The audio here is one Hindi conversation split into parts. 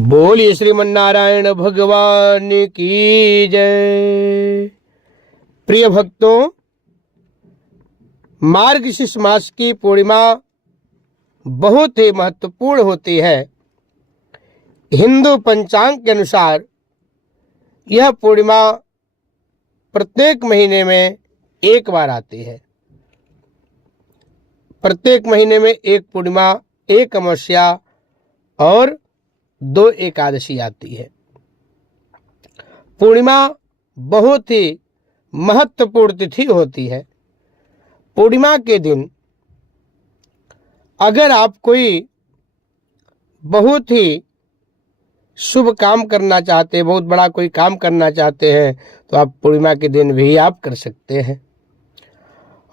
बोलिए श्रीमन्नारायण भगवान की जय। प्रिय भक्तों, मार्गशीर्ष मास की पूर्णिमा बहुत ही महत्वपूर्ण होती है। हिंदू पंचांग के अनुसार यह पूर्णिमा प्रत्येक महीने में एक बार आती है। प्रत्येक महीने में एक पूर्णिमा, एक अमावस्या और 2 एकादशी आती है। पूर्णिमा बहुत ही महत्वपूर्ण तिथि होती है। पूर्णिमा के दिन अगर आप कोई बहुत ही शुभ काम करना चाहते हैं, बहुत बड़ा कोई काम करना चाहते हैं, तो आप पूर्णिमा के दिन भी आप कर सकते हैं।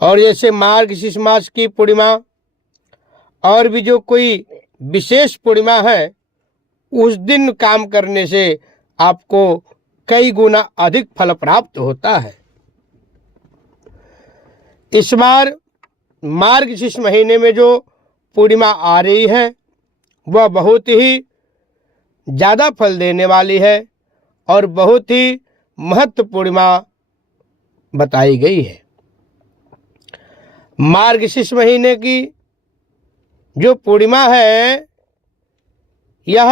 और जैसे मार्गशीर्ष मास की पूर्णिमा और भी जो कोई विशेष पूर्णिमा है, उस दिन काम करने से आपको कई गुना अधिक फल प्राप्त होता है। इस बार मार्गशीर्ष महीने में जो पूर्णिमा आ रही है वह बहुत ही ज़्यादा फल देने वाली है और बहुत ही महत्वपूर्ण पूर्णिमा बताई गई है। मार्गशीर्ष महीने की जो पूर्णिमा है यह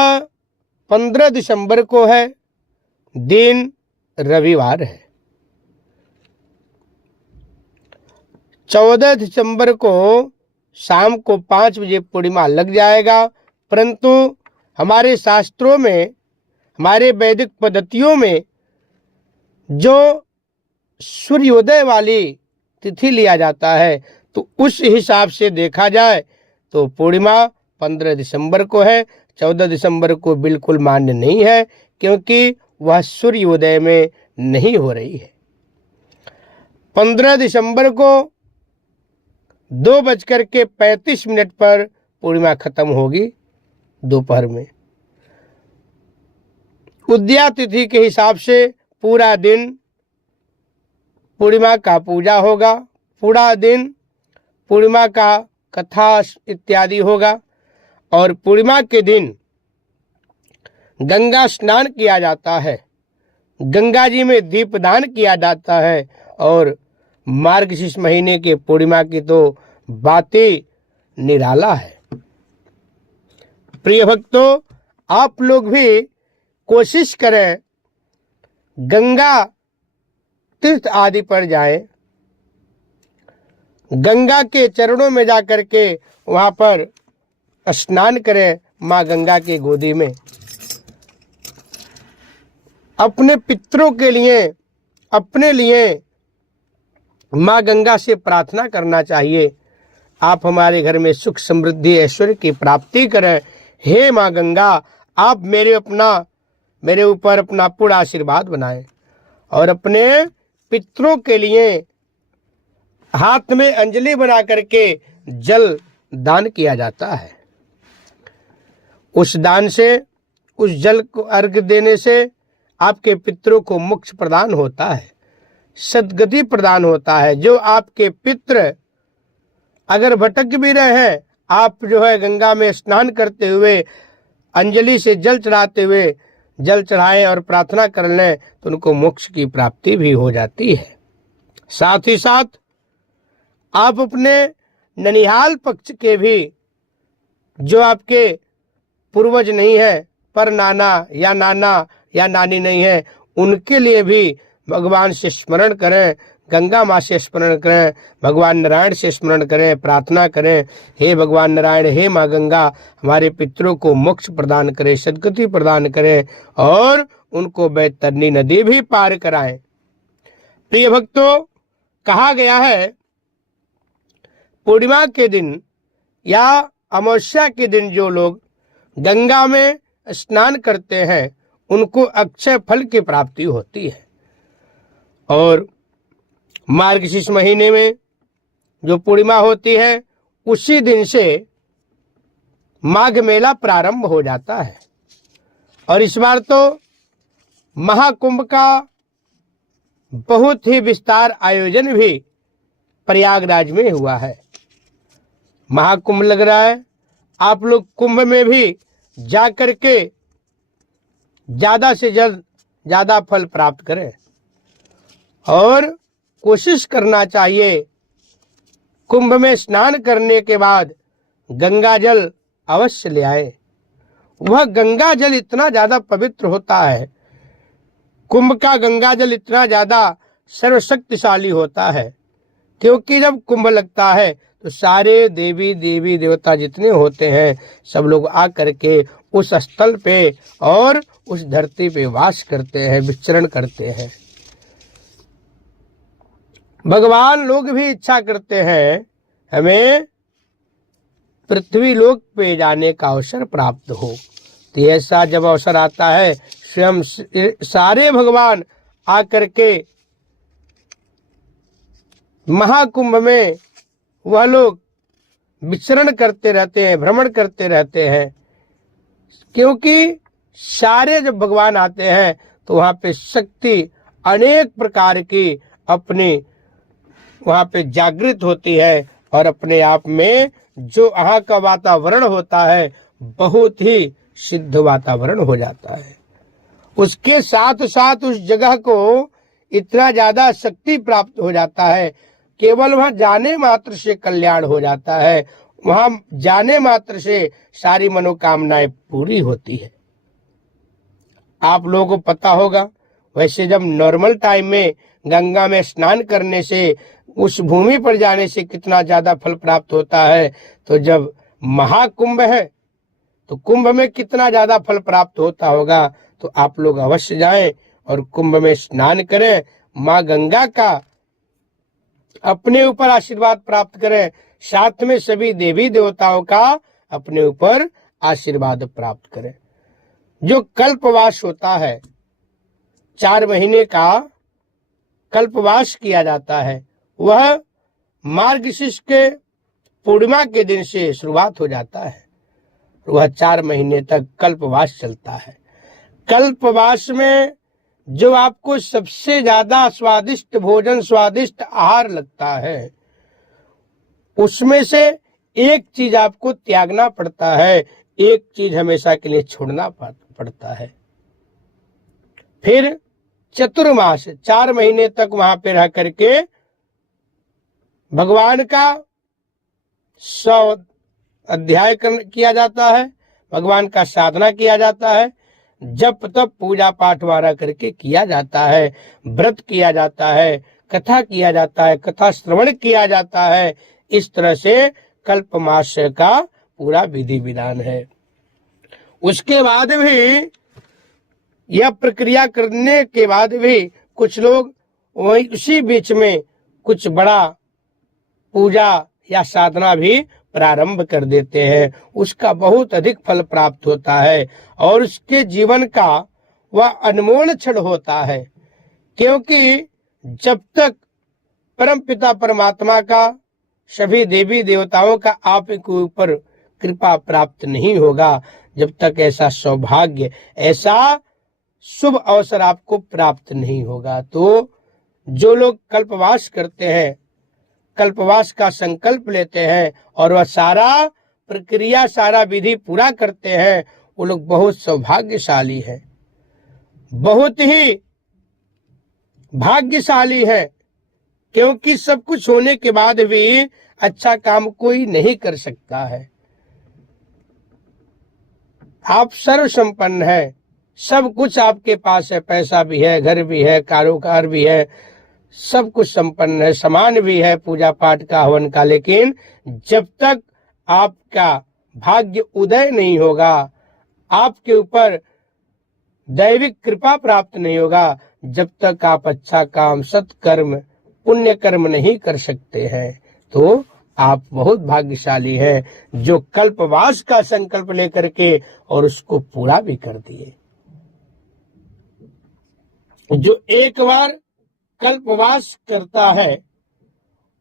15 दिसंबर को है, दिन रविवार है। 14 दिसंबर को शाम को 5 बजे पूर्णिमा लग जाएगा, परंतु हमारे शास्त्रों में, हमारे वैदिक पद्धतियों में जो सूर्योदय वाली तिथि लिया जाता है, तो उस हिसाब से देखा जाए तो पूर्णिमा 15 दिसंबर को है। 14 दिसंबर को बिल्कुल मान्य नहीं है, क्योंकि वह सूर्योदय में नहीं हो रही है। 15 दिसंबर को 2:35 पर पूर्णिमा खत्म होगी दोपहर में। उदया तिथि के हिसाब से पूरा दिन पूर्णिमा का पूजा होगा, पूरा दिन पूर्णिमा का कथा इत्यादि होगा। और पूर्णिमा के दिन गंगा स्नान किया जाता है, गंगा जी में दीपदान किया जाता है। और मार्गशीर्ष महीने के पूर्णिमा की तो बात ही निराला है। प्रिय भक्तों, आप लोग भी कोशिश करें गंगा तीर्थ आदि पर जाएं, गंगा के चरणों में जाकर के वहां पर स्नान करें माँ गंगा की गोदी में। अपने पितरों के लिए, अपने लिए माँ गंगा से प्रार्थना करना चाहिए, आप हमारे घर में सुख समृद्धि ऐश्वर्य की प्राप्ति करें। हे माँ गंगा, आप मेरे ऊपर अपना पूरा आशीर्वाद बनाएं। और अपने पितरों के लिए हाथ में अंजलि बना करके जल दान किया जाता है। उस दान से, उस जल को अर्घ देने से आपके पितरों को मोक्ष प्रदान होता है, सद्गति प्रदान होता है। जो आपके पितर अगर भटक भी रहे हैं, आप जो है गंगा में स्नान करते हुए, अंजलि से जल चढ़ाते हुए, जल चढ़ाएं और प्रार्थना कर लें, तो उनको मोक्ष की प्राप्ति भी हो जाती है। साथ ही साथ आप अपने ननिहाल पक्ष के भी, जो आपके पूर्वज नहीं है, पर नाना या नानी नहीं है, उनके लिए भी भगवान से स्मरण करें, गंगा माँ से स्मरण करें, भगवान नारायण से स्मरण करें, प्रार्थना करें। हे भगवान नारायण, हे माँ गंगा, हमारे पितरों को मोक्ष प्रदान करें, सद्गति प्रदान करें और उनको बैतरनी नदी भी पार कराएं। प्रिय भक्तों, कहा गया है पूर्णिमा के दिन या अमावस्या के दिन जो लोग गंगा में स्नान करते हैं, उनको अक्षय फल की प्राप्ति होती है। और मार्गशीर्ष महीने में जो पूर्णिमा होती है, उसी दिन से माघ मेला प्रारंभ हो जाता है। और इस बार तो महाकुंभ का बहुत ही विस्तार आयोजन भी प्रयागराज में हुआ है। महाकुंभ लग रहा है। आप लोग कुंभ में भी जा कर के ज्यादा से ज्यादा फल प्राप्त करें और कोशिश करना चाहिए कुंभ में स्नान करने के बाद गंगा जल अवश्य ले आए। वह गंगा जल इतना ज्यादा पवित्र होता है, कुंभ का गंगा जल इतना ज्यादा सर्वशक्तिशाली होता है, क्योंकि जब कुंभ लगता है तो सारे देवी देवता जितने होते हैं सब लोग आकर के उस स्थल पे और उस धरती पे वास करते हैं, विचरण करते हैं। भगवान लोग भी इच्छा करते हैं हमें पृथ्वी लोक पे जाने का अवसर प्राप्त हो, तो ऐसा जब अवसर आता है स्वयं सारे भगवान आकर के महाकुंभ में वह लोग विचरण करते रहते हैं, भ्रमण करते रहते हैं, क्योंकि सारे जब भगवान आते हैं तो वहां पे शक्ति अनेक प्रकार की अपनी वहां पे जागृत होती है और अपने आप में जो वहां का वातावरण होता है बहुत ही सिद्ध वातावरण हो जाता है। उसके साथ साथ उस जगह को इतना ज्यादा शक्ति प्राप्त हो जाता है, केवल वहां जाने मात्र से कल्याण हो जाता है, वहां जाने मात्र से सारी मनोकामनाएं पूरी होती है। आप लोगों को पता होगा, वैसे जब नॉर्मल टाइम में गंगा में स्नान करने से उस भूमि पर जाने से कितना ज्यादा फल प्राप्त होता है, तो जब महाकुंभ है तो कुंभ में कितना ज्यादा फल प्राप्त होता होगा। तो आप लोग अवश्य जाएं और कुंभ में स्नान करें, माँ गंगा का अपने ऊपर आशीर्वाद प्राप्त करें, साथ में सभी देवी देवताओं का अपने ऊपर आशीर्वाद प्राप्त करें। जो कल्पवास होता है, 4 महीने का कल्पवास किया जाता है, वह मार्गशीर्ष के पूर्णिमा के दिन से शुरुआत हो जाता है, वह 4 महीने तक कल्पवास चलता है। कल्पवास में जो आपको सबसे ज्यादा स्वादिष्ट भोजन, स्वादिष्ट आहार लगता है, उसमें से एक चीज आपको त्यागना पड़ता है, एक चीज हमेशा के लिए छोड़ना पड़ता है। फिर चतुर्मास 4 महीने तक वहां पे रह करके भगवान का 100 अध्याय किया जाता है, भगवान का साधना किया जाता है, जप तप पूजा पाठ वारा करके किया जाता है, व्रत किया जाता है, कथा किया जाता है, कथा श्रवण किया जाता है। इस तरह से कल्प मास का पूरा विधि विधान है। उसके बाद भी यह प्रक्रिया करने के बाद भी कुछ लोग वही उसी बीच में कुछ बड़ा पूजा या साधना भी प्रारंभ कर देते हैं, उसका बहुत अधिक फल प्राप्त होता है और उसके जीवन का वह अनमोल क्षण होता है, क्योंकि जब तक परम पिता परमात्मा का, सभी देवी देवताओं का आपके ऊपर कृपा प्राप्त नहीं होगा, जब तक ऐसा सौभाग्य, ऐसा शुभ अवसर आपको प्राप्त नहीं होगा। तो जो लोग कल्पवास करते हैं, कल्पवास का संकल्प लेते हैं और वह सारा प्रक्रिया, सारा विधि पूरा करते हैं, वो लोग बहुत सौभाग्यशाली हैं, बहुत ही भाग्यशाली है, क्योंकि सब कुछ होने के बाद भी अच्छा काम कोई नहीं कर सकता है। आप सर्व संपन्न है, सब कुछ आपके पास है, पैसा भी है, घर भी है, कारोबार भी है, सब कुछ संपन्न है, सामान भी है पूजा पाठ का, हवन का, लेकिन जब तक आपका भाग्य उदय नहीं होगा, आपके ऊपर दैविक कृपा प्राप्त नहीं होगा, जब तक आप अच्छा काम, सत्कर्म, पुण्य कर्म नहीं कर सकते हैं, तो आप बहुत भाग्यशाली हैं जो कल्पवास का संकल्प लेकर के और उसको पूरा भी कर दिए। जो एक बार कल्पवास करता है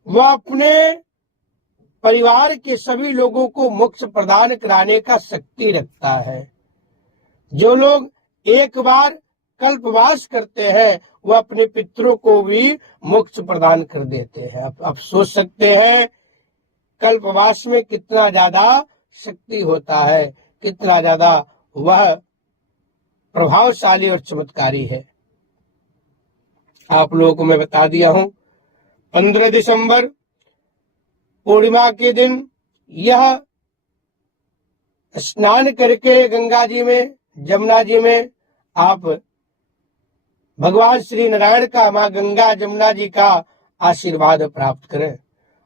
वह अपने परिवार के सभी लोगों को मोक्ष प्रदान कराने का शक्ति रखता है। जो लोग एक बार कल्पवास करते हैं वह अपने पितरों को भी मोक्ष प्रदान कर देते हैं। आप सोच सकते हैं कल्पवास में कितना ज्यादा शक्ति होता है, कितना ज्यादा वह प्रभावशाली और चमत्कारी है। आप लोगों को मैं बता दिया हूं, 15 दिसंबर पूर्णिमा के दिन यह स्नान करके गंगा जी में, जमुना जी में आप भगवान श्री नारायण का, मां गंगा जमुना जी का आशीर्वाद प्राप्त करें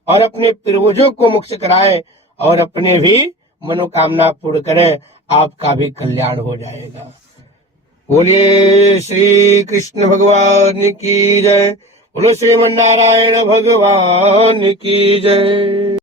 और अपने पूर्वजों को मोक्ष कराएं और अपने भी मनोकामना पूर्ण करें। आपका भी कल्याण हो जाएगा। बोलिए श्री कृष्ण भगवान की जय। बोलो श्रीमन नारायण भगवान की जय।